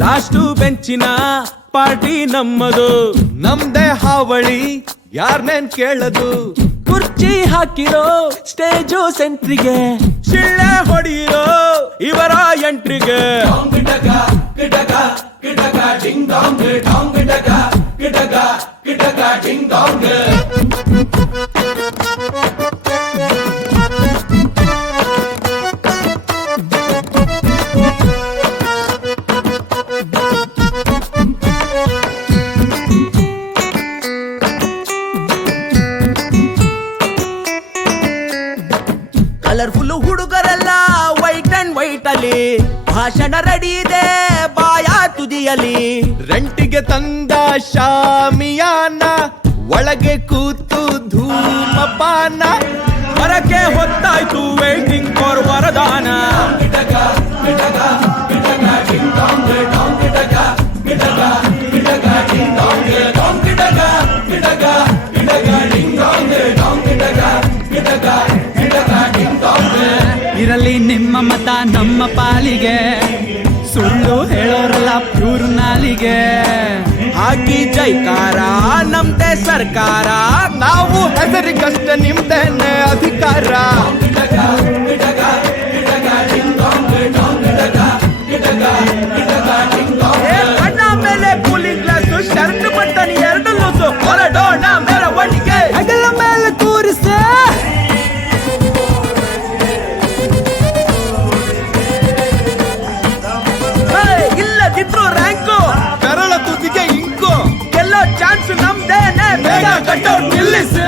Last ಬೆಂಚಿನ party ನಮ್ಮದು, ನಮ್ದೇ ಹಾವಳಿ ಯಾರ್ನೇನ್ ಕೇಳದು. ಕುರ್ಚಿ ಹಾಕಿರೋ ಸ್ಟೇಜು ಸೆಂಟ್ರಿಗೆ, ಶಿಳ್ಳೆ ಹೊಡೆಯಿರೋ ಇವರ ಎಂಟ್ರಿಗೆ. ಕಲರ್ಫುಲ್ ಹುಡುಗರೆಲ್ಲ ವೈಟ್ ಅಂಡ್ ವೈಟ್ ಅಲ್ಲಿ, ಭಾಷಣ ರೆಡಿ ಇದೆ ಬಾಯ ತುದಿಯಲಿ. ರೆಂಟಿಗೆ ತಂದ ಶಾಮಿಯಾನ, ಒಳಗೆ ಕೂತು ಧೂಮಪಾನ. ಹೊರಕ್ಕೆ ಹೊತ್ತಾಯ್ತು ವೇಟಿಂಗ್ ಫಾರ್ ವರದಾನ. ಇರಲಿ ನಿಮ್ಮ ಮತ ನಮ್ಮ ಪಾಲಿಗೆ, ಸುಳ್ಳು ಹೇಳೋರಲ್ಲ ಪ್ಯೂರ್ ನಾಲಿಗೆ. ಹಾಕಿ ಜೈಕಾರ ನಮ್ದೇ ಸರ್ಕಾರ, ನಾವು ಹೆಸರಿಗಷ್ಟೇ ನಿಮ್ದೇನೆ ಅಧಿಕಾರ. ಅಣ್ಣ ಮೇಲೆ ಕೂಲಿಂಗ್ ಗ್ಲಾಸು, ಶರ್ಟ್ ಬಟನ್ ಎರಡು ಲೂಸು, ಹೊರಡೋಣ ಮೆರವಣಿಗೆ ಹೆಗಲ ಮೇಲೆ ಕೂರಿಸೆ. ಇಲ್ಲದಿದ್ರು ರ್ಯಾಂಕು, ಕರಳ ತುದಿಗೆ ಇಂಕು, ಗೆಲ್ಲೋ ಚಾನ್ಸ್ ನಮ್ದೇನೆ, ಬೇಗ ಕಟ್ಟೌಟ್ ನಿಲ್ಲಿಸಿ.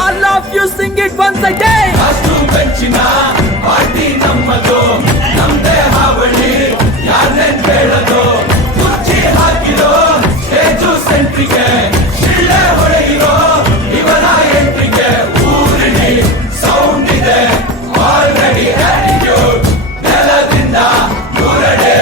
All of you sing it once again. Last ಬೆಂಚಿನ ಪಾರ್ಟಿ ನಮ್ಮದು, ನಮ್ದೇ ಹಾವಳಿ ಯಾರ್ನೇನ್ ಬೇಡದು. ಕುರ್ಚಿ ಹಾಕಿರೋ ಸ್ಟೇಜು ಸೆಂಟ್ರಿಗೆ, ಶಿಳ್ಳೆ ಹೊಡೆಯಿರೋ ಇವರ ಎಂಟ್ರಿಗೆ. ಊರಿನಿ ಸೌಂಡ್ ಇದೆ ಆಲ್ರೆಡಿ ಆಟಿಟ್ಯೂಡ್, ನೆಲದಿಂದ ದೂರಡೆ.